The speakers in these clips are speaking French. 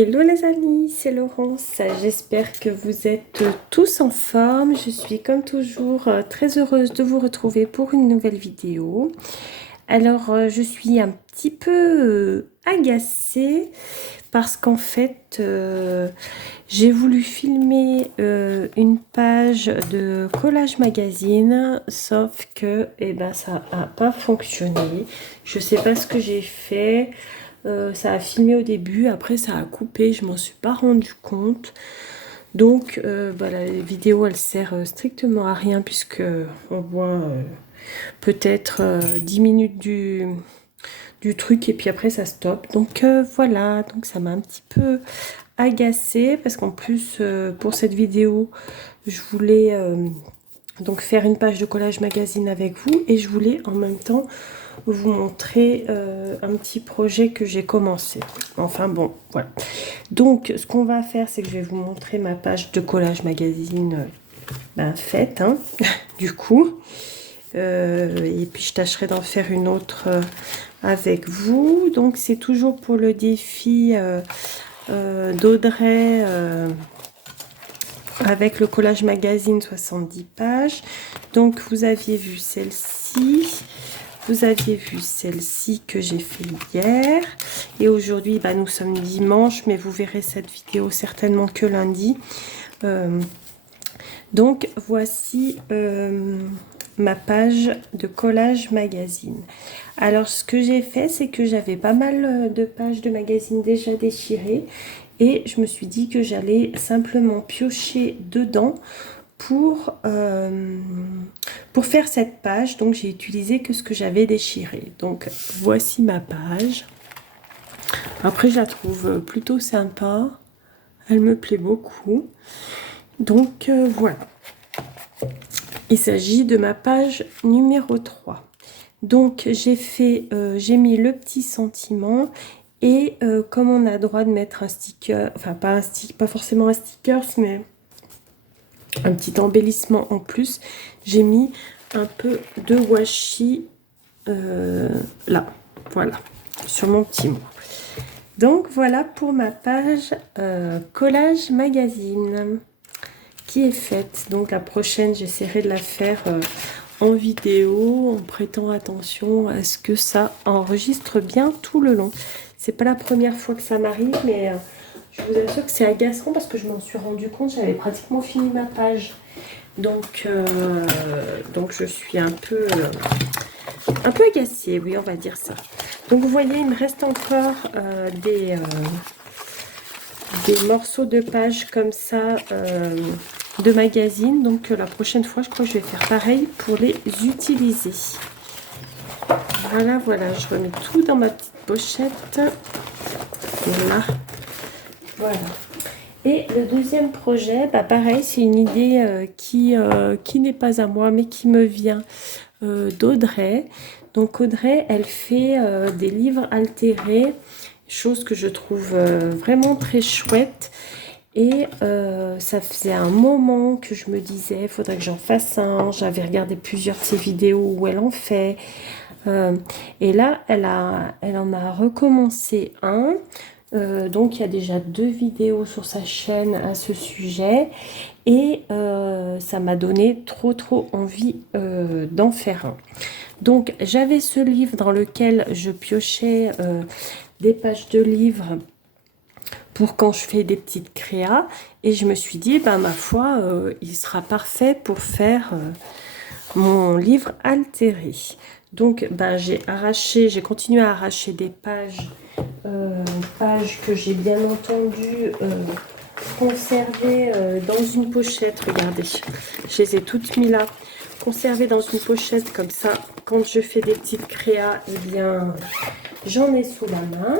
Hello les amis, c'est Laurence. J'espère que vous êtes tous en forme. Je suis comme toujours très heureuse de vous retrouver pour une nouvelle vidéo. Alors je suis un petit peu agacée parce qu'en fait j'ai voulu filmer une page de Collage Magazine, sauf que ça n'a pas fonctionné. Je sais pas ce que j'ai fait. Ça a filmé au début, après ça a coupé, je m'en suis pas rendu compte. Donc la vidéo elle sert strictement à rien puisque on voit peut-être 10 minutes du truc et puis après ça stoppe. Donc voilà, donc ça m'a un petit peu agacée parce qu'en plus pour cette vidéo je voulais donc faire une page de Collage Magazine avec vous et je voulais en même temps vous montrer un petit projet que j'ai commencé. Enfin bon, voilà. Donc ce qu'on va faire, c'est que je vais vous montrer ma page de Collage Magazine faite, hein, du coup. Et puis je tâcherai d'en faire une autre avec vous. Donc c'est toujours pour le défi d'Audrey avec le Collage Magazine 70 pages. Donc vous aviez vu celle-ci. Vous aviez vu celle-ci que j'ai fait hier. Et aujourd'hui, nous sommes dimanche, mais vous verrez cette vidéo certainement que lundi. Donc voici ma page de Collage Magazine. Alors ce que j'ai fait, c'est que j'avais pas mal de pages de magazine déjà déchirées. Et je me suis dit que j'allais simplement piocher dedans pour faire cette page. Donc j'ai utilisé que ce que j'avais déchiré. Donc voici ma page. Après je la trouve plutôt sympa, elle me plaît beaucoup. Donc voilà, il s'agit de ma page numéro 3. Donc j'ai mis le petit sentiment. Et comme on a droit de mettre un sticker, enfin pas forcément un sticker, mais un petit embellissement en plus, j'ai mis un peu de washi là, voilà, sur mon petit mot. Donc voilà pour ma page Collage Magazine qui est faite. Donc la prochaine, j'essaierai de la faire en vidéo en prêtant attention à ce que ça enregistre bien tout le long. C'est pas la première fois que ça m'arrive, mais je vous assure que c'est agaçant parce que je m'en suis rendu compte, j'avais pratiquement fini ma page. Donc je suis un peu agacée, oui, on va dire ça. Donc vous voyez, il me reste encore des morceaux de pages comme ça de magazine. Donc la prochaine fois, je crois que je vais faire pareil pour les utiliser. Voilà, je remets tout dans ma petite pochette. Voilà. Et le deuxième projet, pareil, c'est une idée qui n'est pas à moi, mais qui me vient d'Audrey. Donc Audrey, elle fait des livres altérés, chose que je trouve vraiment très chouette. Et ça faisait un moment que je me disais, il faudrait que j'en fasse un. J'avais regardé plusieurs de ses vidéos où elle en fait. Et là, elle en a recommencé un. Donc il y a déjà 2 vidéos sur sa chaîne à ce sujet et ça m'a donné trop envie d'en faire un. Donc j'avais ce livre dans lequel je piochais des pages de livres pour quand je fais des petites créas et je me suis dit ma foi il sera parfait pour faire mon livre altéré. Donc j'ai continué à arracher des pages que j'ai bien entendu conserver dans une pochette. Regardez, je les ai toutes mis là, conservées dans une pochette comme ça. Quand je fais des petites créas, j'en ai sous la main.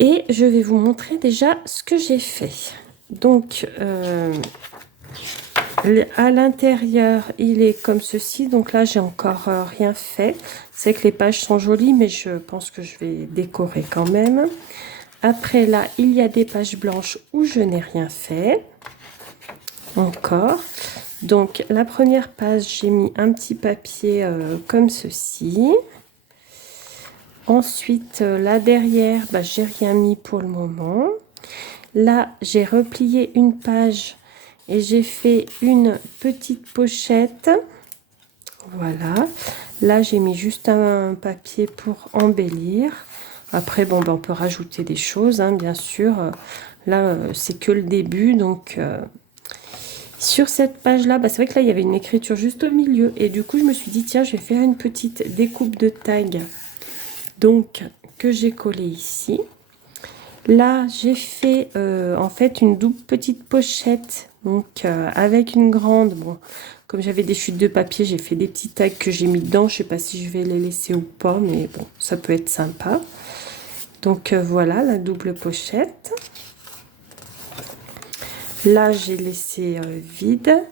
Et je vais vous montrer déjà ce que j'ai fait. Donc à l'intérieur, il est comme ceci. Donc là, j'ai encore rien fait. C'est que les pages sont jolies, mais je pense que je vais décorer quand même. Après, là, il y a des pages blanches où je n'ai rien fait. Encore. Donc, la première page, j'ai mis un petit papier comme ceci. Ensuite, là derrière, bah, j'ai rien mis pour le moment. Là, j'ai replié une page et j'ai fait une petite pochette. Voilà. Là, j'ai mis juste un papier pour embellir. Après, bon, ben, on peut rajouter des choses, hein, bien sûr. Là, c'est que le début. Donc, sur cette page-là, bah, c'est vrai que là, il y avait une écriture juste au milieu. Et du coup, je me suis dit, tiens, je vais faire une petite découpe de tag. Donc, que j'ai collé ici. Là, j'ai fait en fait une double petite pochette. Donc, avec une grande. Bon, comme j'avais des chutes de papier, j'ai fait des petits tags que j'ai mis dedans. Je ne sais pas si je vais les laisser ou pas, mais bon, ça peut être sympa. Donc, voilà la double pochette. Là, j'ai laissé vide.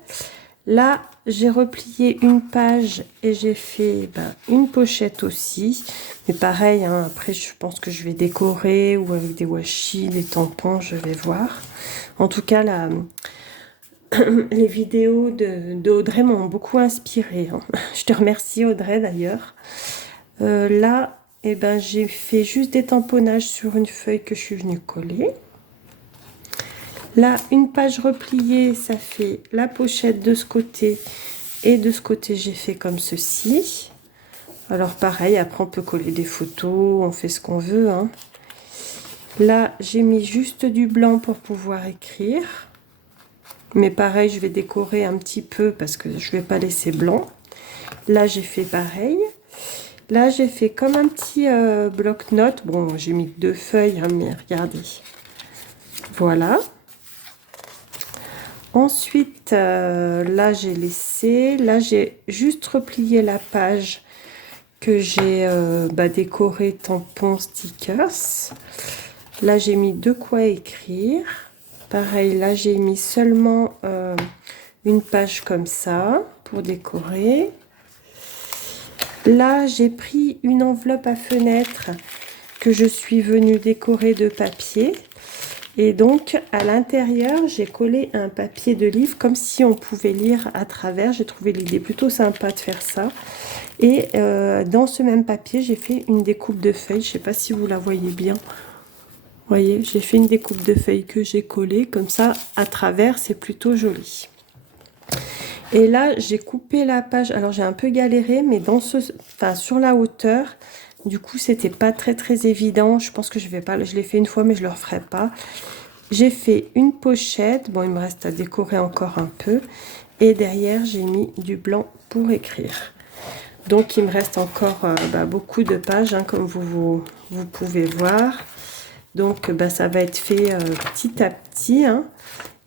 Là, j'ai replié une page et j'ai fait une pochette aussi. Mais pareil, hein, après, je pense que je vais décorer ou avec des washi, des tampons, je vais voir. En tout cas, là, les vidéos de Audrey m'ont beaucoup inspirée, hein. Je te remercie, Audrey, d'ailleurs. Là, eh ben, j'ai fait juste des tamponnages sur une feuille que je suis venue coller. Là, une page repliée, ça fait la pochette de ce côté. Et de ce côté, j'ai fait comme ceci. Alors pareil, après on peut coller des photos, on fait ce qu'on veut, hein. Là, j'ai mis juste du blanc pour pouvoir écrire. Mais pareil, je vais décorer un petit peu parce que je ne vais pas laisser blanc. Là, j'ai fait pareil. Là, j'ai fait comme un petit bloc-notes. Bon, j'ai mis 2 feuilles, hein, mais regardez. Voilà. Ensuite, là, j'ai laissé. Là, j'ai juste replié la page que j'ai décoré tampons, stickers. Là, j'ai mis de quoi écrire. Pareil, là, j'ai mis seulement une page comme ça pour décorer. Là, j'ai pris une enveloppe à fenêtre que je suis venue décorer de papier. Et donc, à l'intérieur, j'ai collé un papier de livre comme si on pouvait lire à travers. J'ai trouvé l'idée plutôt sympa de faire ça. Et dans ce même papier, j'ai fait une découpe de feuilles. Je ne sais pas si vous la voyez bien. Vous voyez, j'ai fait une découpe de feuilles que j'ai collée. Comme ça, à travers, c'est plutôt joli. Et là, j'ai coupé la page. Alors, j'ai un peu galéré, mais sur la hauteur, du coup, c'était pas très évident. Je pense que je vais pas. Je l'ai fait une fois, mais je le referai pas. J'ai fait une pochette. Bon, il me reste à décorer encore un peu. Et derrière, j'ai mis du blanc pour écrire. Donc, il me reste encore beaucoup de pages, hein, comme vous pouvez voir. Donc, ça va être fait petit à petit, hein.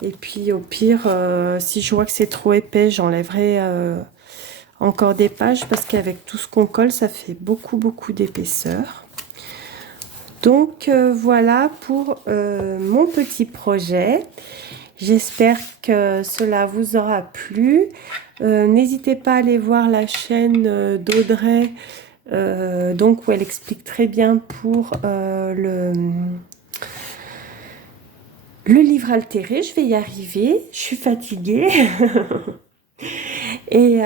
Et puis, au pire, si je vois que c'est trop épais, j'enlèverai encore des pages parce qu'avec tout ce qu'on colle, ça fait beaucoup d'épaisseur. Donc, voilà pour mon petit projet. J'espère que cela vous aura plu. N'hésitez pas à aller voir la chaîne d'Audrey, donc où elle explique très bien pour le livre altéré. Je vais y arriver, je suis fatiguée. Et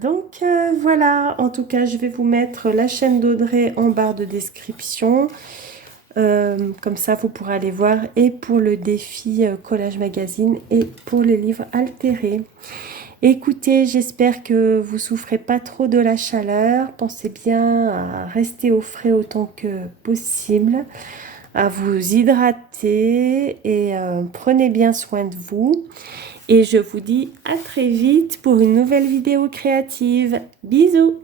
donc voilà, en tout cas, je vais vous mettre la chaîne d'Audrey en barre de description. Comme ça, vous pourrez aller voir et pour le défi collage magazine et pour les livres altérés. Écoutez, j'espère que vous souffrez pas trop de la chaleur. Pensez bien à rester au frais autant que possible, à vous hydrater et prenez bien soin de vous. Et je vous dis à très vite pour une nouvelle vidéo créative. Bisous!